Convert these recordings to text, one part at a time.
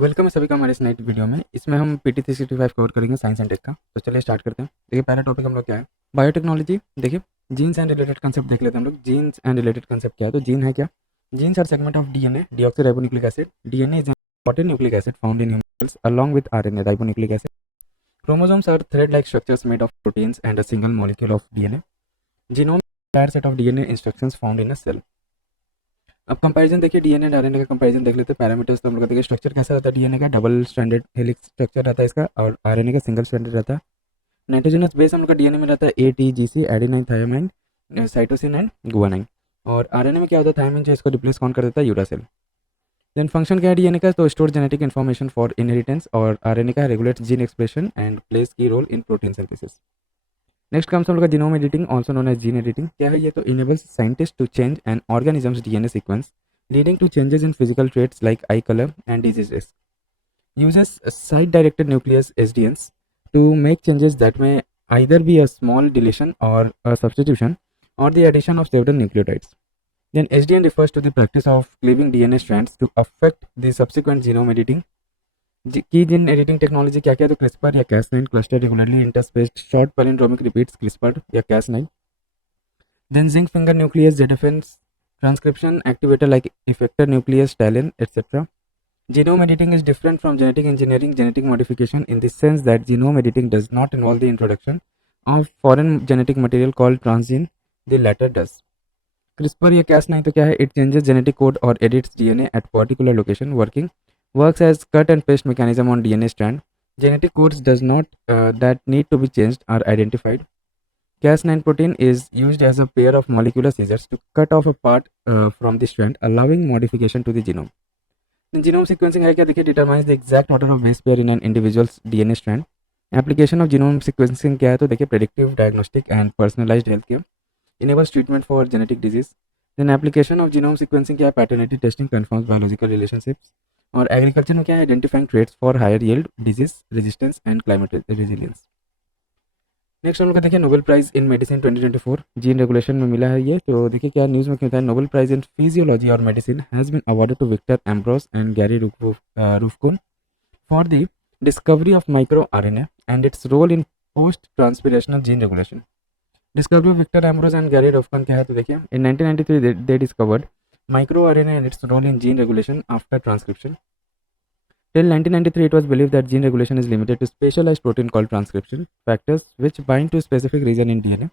Welcome है सभी का हमारे इस नई वीडियो में। इसमें हम PT 365 कवर करेंगे साइंस एंड टेक का। तो चलिए स्टार्ट करते हैं। देखिए पहला टॉपिक हम लोग क्या है, बायोटेक्नोलॉजी। देखिए जीन्स एंड रिलेटेड कंसेप्ट देख लेते हैं हम लोग। जीन्स एंड रिलेटेड कंसेप्ट क्या है, तो जीन है क्या? Genes are segment of DNA, deoxyribonucleic acid. DNA is important nucleic acid found in human along with RNA, ribonucleic acid. Chromosomes are thread-like structures made of proteins and a single molecule of DNA. Genome is a entire set of DNA instructions found in a cell. अब comparison देखिए, DNA and RNA का comparison देख लेते हैं। Parameters तो हम लोग देखिए, स्ट्रक्चर कैसा रहता है डीएनए का, डबल स्ट्रैंडेड हेलिक्स स्ट्रक्चर रहता है इसका, और आरएनए का सिंगल स्ट्रैंडेड रहता है। नाइट्रोजनस बेस हम लोग का डीएनए में रहता है ATGC, adenine, thymine, cytosine and guanine. और आरएनए में क्या होता है, थायमिन जो इसको रिप्लेस कौन कर देता है, यूरासिल। देन फंक्शन क्या है डीएनए का, तो store genetic information for inheritance, और आरएनए का regulates gene expression and plays key role in protein synthesis. Next comes हम लोग का genome editing, also known as gene editing. क्या है ये, तो enables scientist to change an organisms DNA sequence leading to changes in physical traits like eye color and disease risk. Uses site-directed nuclease SDNs to make changes that may either be a small deletion or a substitution or the addition of several nucleotides. Then SDN refers to the practice of cleaving DNA strands to affect the subsequent genome editing. Key gene editing technology क्या क्या है, तो CRISPR या Cas9 cluster regularly interspaced short palindromic repeats CRISPR या Cas9. Then zinc finger nuclease ZFNs, transcription activator like effector nuclease talin, etc. Genome editing is different from genetic engineering, genetic modification, in the sense that genome editing does not involve the introduction of foreign genetic material called transgene. The latter does. CRISPR या Cas9 तो क्या है, it changes genetic code or edits DNA at particular location. Works as cut and paste mechanism on DNA strand. Genetic codes does not that need to be changed are identified. Cas9 protein is used as a pair of molecular scissors to cut off a part from the strand, allowing modification to the genome. Then genome sequencing है क्या, देखिए determines the exact order of base pair in an individual's DNA strand. Application of genome sequencing क्या है, तो देखिए predictive diagnostic and personalized healthcare, enables treatment for genetic disease. Then application of genome sequencing क्या है, paternity testing confirms biological relationships. और agriculture में क्या है, identifying traits for higher yield, disease resistance and climate resilience. Next हम लोग का देखिए Nobel prize in medicine 2024 gene regulation में मिला है ये। तो देखिए क्या न्यूज़ में क्यों था, नोबेल प्राइज इन फिजियोलॉजी और medicine has been awarded to Victor Ambros and Gary Ruvkun for the discovery of micro RNA and its role in post transcriptional gene regulation. Discovery of Victor Ambros and Gary Ruvkun क्या है, तो देखिए in 1993 they discovered micro RNA and its role in gene regulation after transcription. Till 1993, it was believed that gene regulation is limited to specialized protein called transcription factors, which bind to a specific region in DNA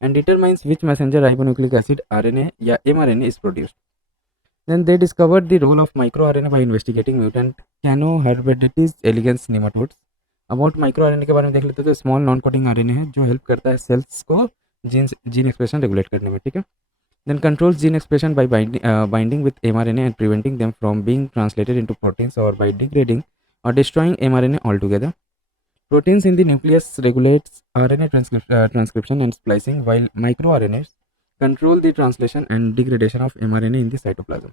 and determines which messenger ribonucleic acid, RNA या mRNA is produced. Then they discovered the role of microRNA by investigating mutant Canoherbatis elegans nematodes. About microRNA के बारे में देख लेते हैं, तो small non coding RNA है जो हेल्प करता है सेल्स को जीन एक्सप्रेशन रेगुलेट करने में, ठीक है. Then controls gene expression by binding with mRNA and preventing them from being translated into proteins or by degrading or destroying mRNA altogether. Proteins in the nucleus regulates RNA transcription and splicing, while microRNAs control the translation and degradation of mRNA in the cytoplasm.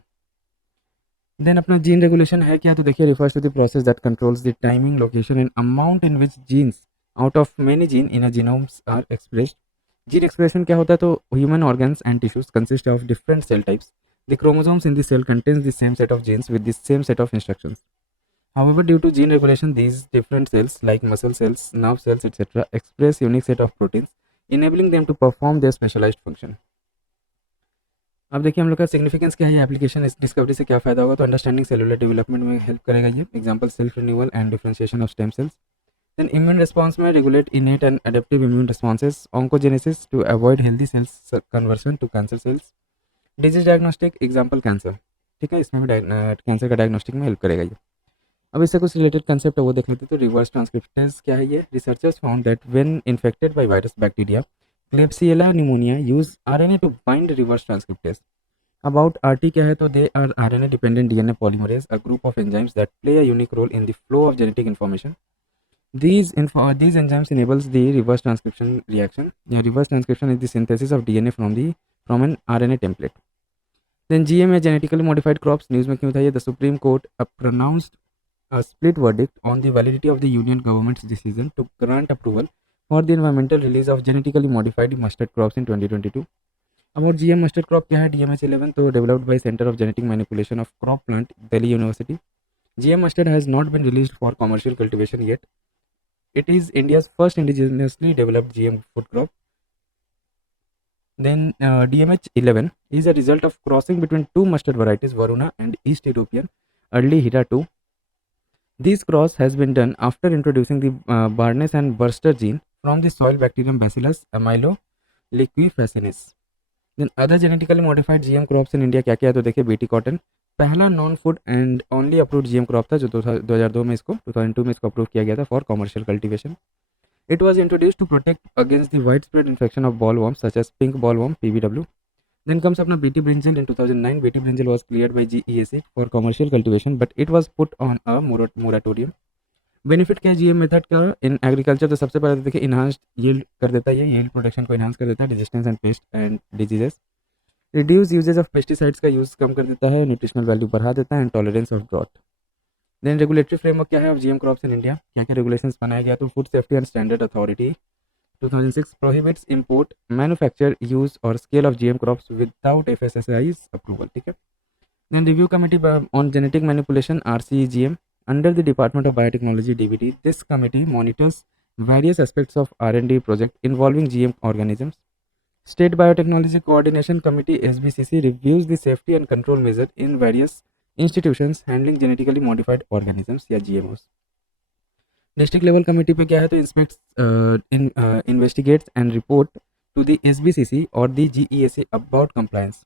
Then अपना gene regulation है क्या, तो देखिए refers to the process that controls the timing, location and amount in which genes out of many genes in a genome are expressed. Gene expression क्या होता है, तो human organs and tissues consist of different cell types. The chromosomes in the cell contains the same set of genes with the same set of instructions. However, due to gene regulation, these different cells like muscle cells, nerve cells, etc. express unique set of proteins, enabling them to perform their specialized function. अब देखिए हम लोग का significance क्या है, ये application इस discovery से क्या फायदा होगा, तो अंडरस्टैंडिंग सेलुलर डेवलपमेंट में हेल्प करेगा ये. Example self renewal and differentiation of stem cells. Then immune response में regulate innate and adaptive immune responses, oncogenesis to avoid healthy cells conversion to cancer cells. Disease diagnostic, example cancer, ठीक है, इसमें भी cancer का diagnostic में help करेगा ये. अब इससे कुछ रिलेटेड कंसेप्ट है वो देख लेते हैं. तो रिवर्स ट्रांसक्रिप्टेज क्या है ये, researchers found that when infected by virus bacteria Klebsiella pneumoniae use RNA to bind reverse transcriptase. About RT क्या है, तो they are RNA dependent DNA polymerase, a group of enzymes that play a unique role in the flow of genetic information. These enzymes enables the reverse transcription reaction. Yeah, reverse transcription is the synthesis of DNA from an RNA template. Then GM या genetically modified crops, news में क्यों था ये, the Supreme Court pronounced a split verdict on the validity of the Union government's decision to grant approval for the environmental release of genetically modified mustard crops in 2022. About GM mustard crop क्या है, DMH11, तो developed by Center of Genetic Manipulation of Crop Plant, Delhi University. GM mustard has not been released for commercial cultivation yet. It is India's first indigenously developed GM food crop. Then DMH11 is a result of crossing between two mustard varieties, Varuna and East European Early Hira 2. This cross has been done after introducing the Barnes and Burster gene from the soil bacterium Bacillus amyloliquefaciens. Then other genetically modified GM crops in India क्या क्या है तो देखिए BT cotton पहला non food and only approved GM crop था जो 2002 में इसको 2002 में इसको अप्रूव किया गया था for commercial cultivation. It was introduced to protect against the widespread infection of bollworms such as pink bollworm (PBW). Then comes अपना BT brinjal in 2009. BT brinjal was cleared by GEAC for commercial cultivation, but it was put on a moratorium. Benefit क्या है GM method का in agriculture? तो सबसे पहले तो देखिए enhanced yield कर देता है, ये यील्ड प्रोडक्शन को इन्हांस कर देता है, resistance and pest and diseases, reduce usages of pesticides का यूज़ कम कर देता है, न्यूट्रिशनल वैल्यू बढ़ा देता है and tolerance of drought. Then regulatory framework क्या है of GM crops in India, क्या क्या रेगुलेशंस बनाया गया? तो food safety and standard authority 2006 prohibits import, manufacture, use or scale of GM crops without FSSAI's approval. ठीक है. Then review committee on genetic manipulation RCGM under the Department of Biotechnology DBT. This committee monitors various aspects of R&D project involving GM organisms. State Biotechnology Coordination Committee SBCC reviews the safety and control measure in various institutions handling genetically modified organisms या GMOs. District level committee पे क्या है तो investigates and report to the SBCC और the GEAC about compliance.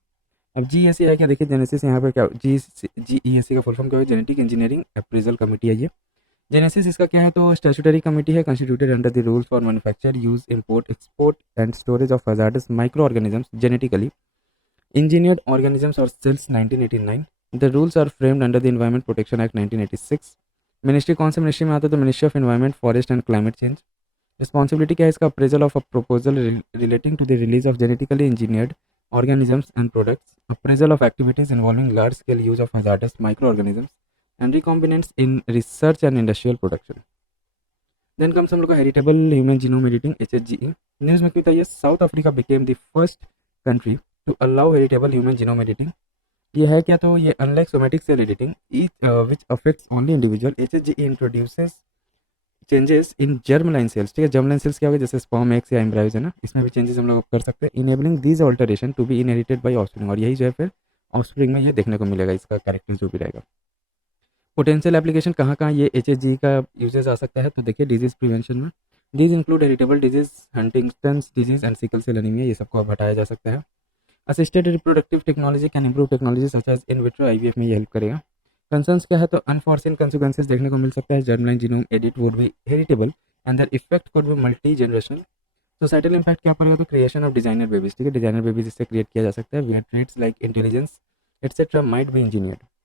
अब GEAC है क्या देखिए, जेनेसिस यहाँ पे क्या जीईएसी का फुल फॉर्म क्या है? जेनेटिक इंजीनियरिंग अप्रेजल कमेटी है ये. जेनेसिस इसका क्या है तो स्टैट्यूटरी कमेटी है constituted under the rules for manufacture, use, import, export and storage of hazardous micro organisms, genetically engineered organisms और cells 1989. The rules are framed under the environment protection act 1986. Ministry कौन से ministry में आता है तो ministry of environment, forest and climate change. Responsibility क्या है इसका? Appraisal of a proposal relating to the release of genetically engineered organisms and products, appraisal of activities involving large scale use of hazardous microorganisms and recombinants in research and industrial production. Then comes हम लोग का heritable human genome editing HHGE. News में क्यों था ये? South Africa became the first country to allow heritable human genome editing. ये है क्या तो ये unlike somatic cell editing which affects only individual, HHGE introduces changes in germ line cells. ठीक है, जर्म लाइन सेल्स क्या होगा? जैसे स्पर्म, एग्स या एम्ब्रायोज है ना, इसमें भी चेंजेस हम लोग कर सकते हैं. Enabling these alteration to be inherited by offspring, और यही जो है फिर ऑफस्प्रिंग में ये देखने को मिलेगा, इसका कैरेक्टर जो भी रहेगा. पोटेंशियल एप्लीकेशन कहाँ कहाँ ये HHGE का यूजेस आ सकता है तो देखिए डिजीज प्रिवेंशन में. These include heritable disease, Huntington's disease and sickle cell anaemia, ये सबको हटाया जा सकता है. Assisted reproductive technology can improve technology such as in vitro IVF में ये हेल्प करेगा. कंसर्न्स क्या है तो अनफॉर्सिन कंसिक्वेंसेस देखने को मिल सकता है. Germline genome edit would be heritable and their effect could be multi generational. Societal impact क्या पड़ेगा तो क्रिएशन ऑफ डिजाइनर बेबीज. ठीक है, डिजाइनर बेबीज इससे क्रिएट किया जा सकता है. Where traits like intelligence etcetera might be engineered.